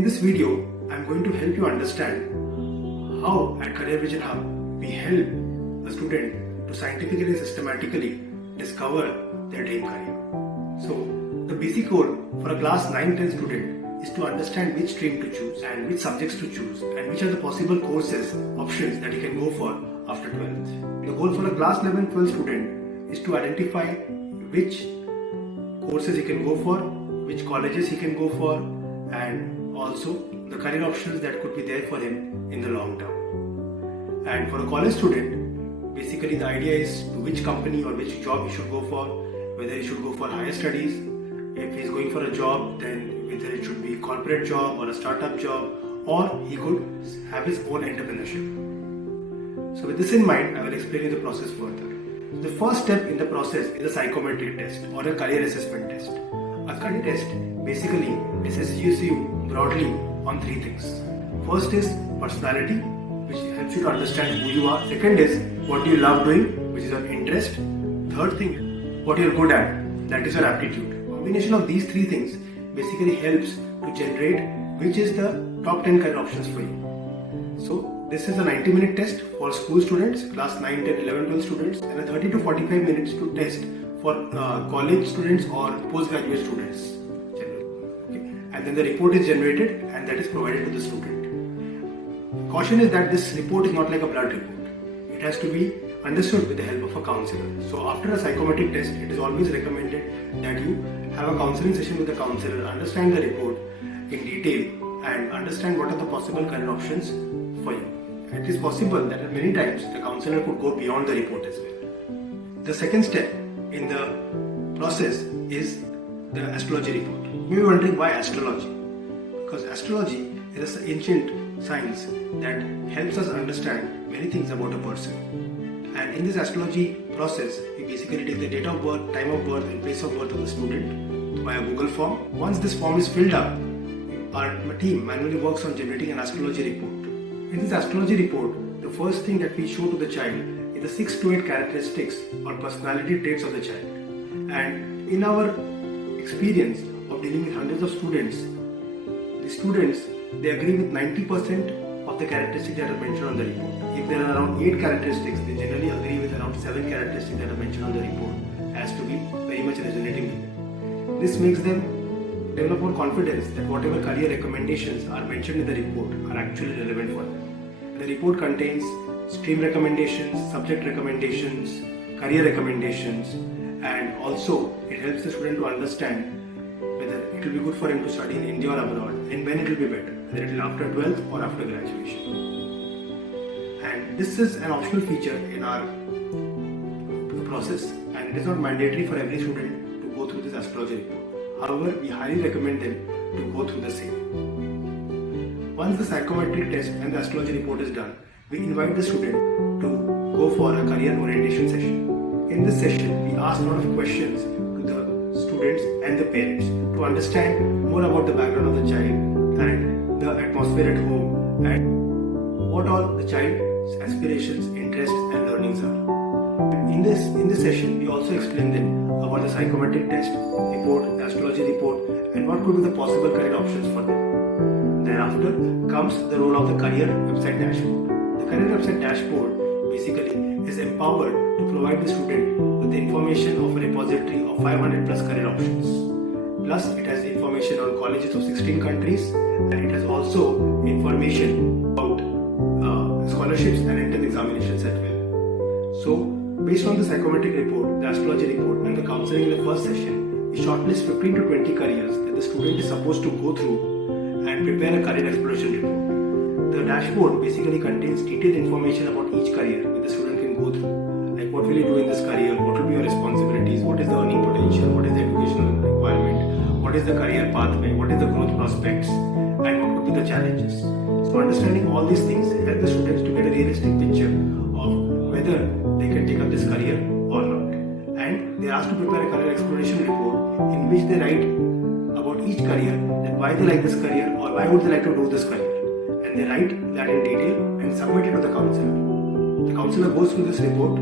In this video, I'm going to help you understand how at Career Vision Hub we help a student to scientifically, systematically discover their dream career. So, the basic goal for a class 9-10 student is to understand which stream to choose and which subjects to choose and which are the possible courses, options that he can go for after 12th. The goal for a class 11-12 student is to identify which courses he can go for, which colleges he can go for, and also the career options that could be there for him in the long term. And for a college student, basically the idea is to which company or which job he should go for, whether he should go for higher studies. If he is going for a job, then whether it should be a corporate job or a startup job, or he could have his own entrepreneurship. So with this in mind, I will explain you the process further. The first step in the process is a psychometric test or a career assessment test. A career test basically assesses you broadly on three things. First is personality, which helps you to understand who you are. Second is what you love doing, which is your interest. Third thing, what you're good at, that is your aptitude. Combination of these three things basically helps to generate which is the top 10 career options for you. So this is a 90-minute test for school students, class 9, 10, 11, 12 students, and a 30 to 45 minutes to test for college students or postgraduate students. Okay. And then the report is generated and that is provided to the student. Caution is that this report is not like a blood report. It has to be understood with the help of a counselor. So after a psychometric test, it is always recommended that you have a counseling session with the counselor, understand the report in detail and understand what are the possible career options for you. It is possible that many times the counselor could go beyond the report as well. The second step in the process is the astrology report. You may be wondering why astrology? Because astrology is an ancient science that helps us understand many things about a person. And in this astrology process, we basically take the date of birth, time of birth and place of birth of the student via Google form. Once this form is filled up, our team manually works on generating an astrology report. In this astrology report, the first thing that we show to the child is the 6 to 8 characteristics or personality traits of the child. And in our experience of dealing with hundreds of students, the students, they agree with 90% of the characteristics that are mentioned on the report. If there are around 8 characteristics, they generally agree with around 7 characteristics that are mentioned on the report as to be very much resonating with them. This makes them develop more confidence that whatever career recommendations are mentioned in the report are actually relevant for them. The report contains stream recommendations, subject recommendations, career recommendations, and also it helps the student to understand whether it will be good for him to study in India or abroad and when it will be better, whether it will after 12th or after graduation. And this is an optional feature in our process and it is not mandatory for every student to go through this astrology report. However, we highly recommend them to go through the same. Once the psychometric test and the astrology report is done, we invite the student to go for a career orientation session. In this session, we ask a lot of questions to the students and the parents to understand more about the background of the child and the atmosphere at home and what all the child's aspirations, interests and learnings are. In this session, we also explain them about the psychometric test report, the astrology report, and what could be the possible career options for them. Thereafter comes the role of the career website dashboard. The career website dashboard basically is empowered to provide the student with the information of a repository of 500 plus career options. Plus, it has information on colleges of 16 countries, and it has also information about scholarships and entrance examinations as well. So, based on the psychometric report, the astrology report and the counselling in the first session, we shortlist 15 to 20 careers that the student is supposed to go through and prepare a career exploration report. The dashboard basically contains detailed information about each career that the student can go through. Like what will you do in this career, what will be your responsibilities, what is the earning potential, what is the educational requirement, what is the career pathway, what is the growth prospects and what could be the challenges. So understanding all these things help the students to get a realistic picture of whether they can take up this career or not. And they are asked to prepare a career exploration report in which they write about each career, that why they like this career or why would they like to do this career. And they write that in detail and submit it to the counselor. The counselor goes through this report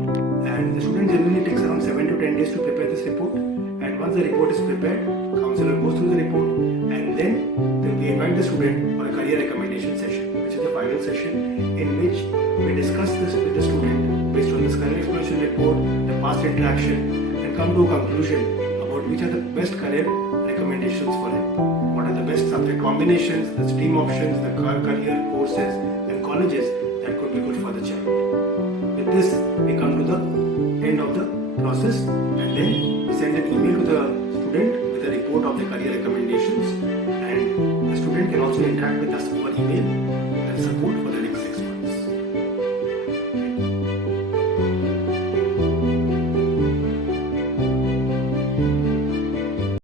and the student generally takes around 7 to 10 days to prepare this report. And once the report is prepared, counselor goes through the report and then they will be able invite the student for a career recommendation session, which is the final session in which we discuss this with the student based on this career exploration report, the past interaction, and come to a conclusion about which are the best career recommendations for him. What are the best subject combinations, the stream options, the career courses and colleges that could be good for the child. With this, we come to the end of the process, and then we send an email to the student with a report of the career recommendations, and the student can also interact with us over email